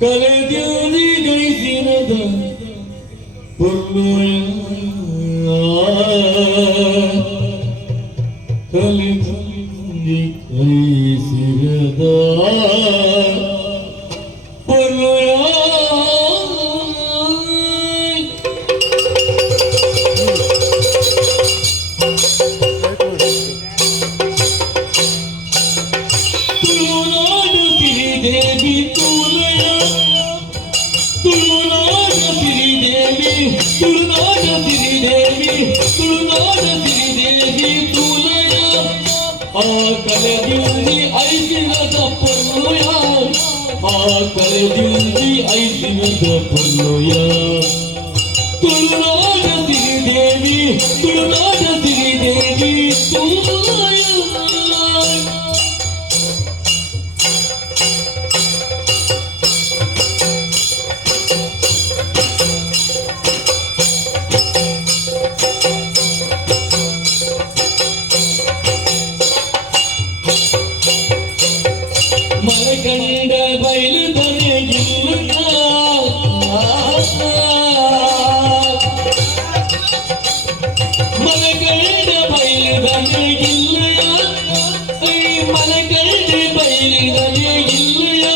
ಕಲೆದ್ಯೂನಿ ಗೈಸಿರದ ಪುರ್ಲೋಯ ಕಲೆದ್ಯೂನಿ ಗೈಸಿರದ ಪುರ್ಲೋಯ ಕಲೆದ್ಯೂನಿ ಐಸಿರದ ಪುರ್ಲೋಯ ಕಲೆದ್ಯೂನಿ ಐಸಿರದ ಪುರ್ಲೋಯ ತುಳುನಾಡ ಸಿರಿದೇವಿ ತುಳುನಾಡ ಸಿರಿದೇವಿ ತುಳುನಾಯ ಮಲಗಂಡ ಬಯಲುದನೆ ಗಿಲ್ಲ ಮಲಗಂಡ ಬಯಲುದನೆ ಗಿಲ್ಲ ಮಲಗಂಡ ಬಯಲುದನೆ ಗಿಲ್ಲ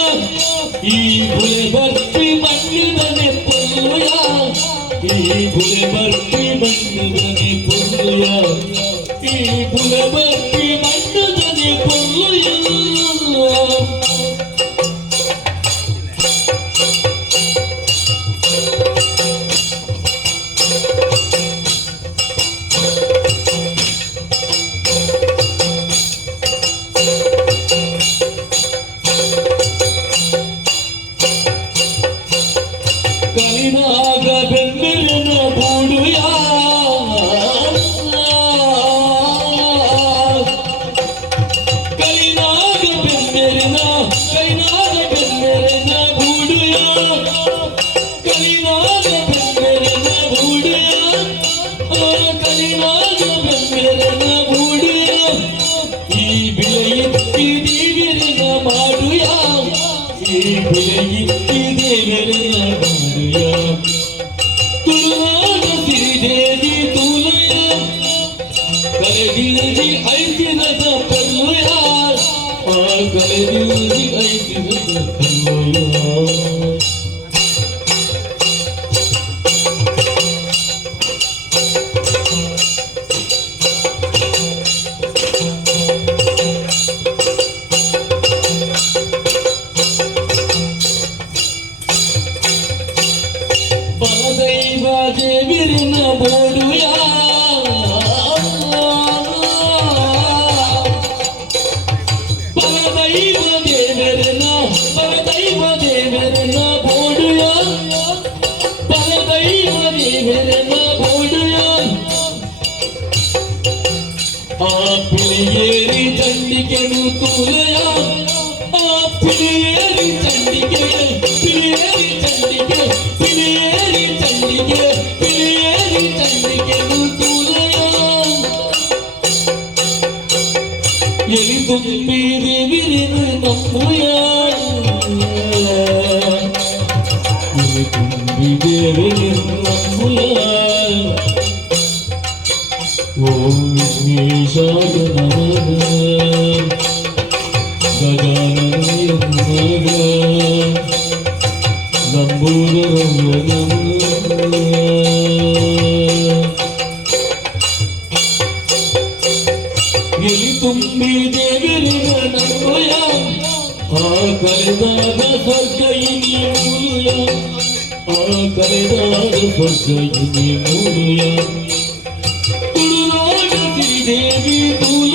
ಈ ಬುಲೆ ಬರ್ತಿ ಮಣ್ಣಿದನೆ ಪುರ್ಲೋಯ ಈ ಬುಲೆ ಬರ್ತಿ ಮಣ್ಣಿದನೆ ಪುರ್ಲೋಯ ಈ ಬುಲೆ ಬರ್ತಿ ಮಣ್ಣಿದನೆ ಪುರ್ಲೋಯ ಕಲಿನಾಗ ಬೆಂಬಲಿನ ಬೂಡುಯ ಕಲಿನಾಗ ಬೆಂಬಲಿನ ಬೂಡುಯ ಕಲಿನಾಗ ಬೆಂಬಲಿನ ಬೂಡುಯ ಕಲಿನಾಗ ಬೆಂಬಲಿನ ಬೂಡುಯ ಈ ಬಿಳೆಯಿತ್ತಿ ದೇವರಿನ ಮಾಡುಯ ಈ ಬಿಳೆಯಿತ್ತಿ ದೇವರಿನ ತುಳುನಾಡ ಸಿರಿದೇವಿ ತುಲಯ ಕಲೆದ್ಯೂನಿ ಐಸಿರದ ಪುರ್ಲೋಯ ಕಲೆದ್ಯೂನಿ ಐಸಿರದ ಪುರ್ಲೋಯ ಬಲದೈವ ದೇವಿರಿನ ಬೋಡುಯ ಬಲದೈವ ದೇವರಿನ ಬೋಡುಯ ಬಲದೈವ ದೇವರಿನ ಬೋಡುಯ ಆ ಪಿಳಿಯೇರಿ ಚಂಡಿಕೆನು ತುಲಯ ಆ ಪಿಳಿಯೇರಿ ಚಂಡಿಕೆ ಪಿಳಿಯೇರಿ ಚಂಡಿಕೆ ಪಿಳಿಯೇರಿ ಚಂಡಿಕೆ ಪಿಳಿಯೇರಿ ಚಂಡಿಕೆನು ತುಲಯ ಎಲಿ ತುಂಬಿ ದೇವಿರಿನ ನಂಬುಯ ಎಲಿ ತುಂಬಿ ದೇವಿರಿನ ನಂಬುಯ ಓಂ ವಿಘ್ನೇಶಾಯ ನಮಃ ಗಜಾನನಾಯ ನಮಃ ಲಂಬೋದರಾಯ ನಮಃ ಎಲಿ ತುಂಬಿ ದೇವರಿನ ನಂಬುಯ ಕಲೆದಾಗ ಸ್ವರ್ಗ ಇನಿ ಮೂಲುಯ ಕಲೆದಾಗ ಸ್ವರ್ಗ ಇನಿ ಮೂಲುಯ ತುಳುನಾಡ ಸಿರಿದೇವಿ ತುಲ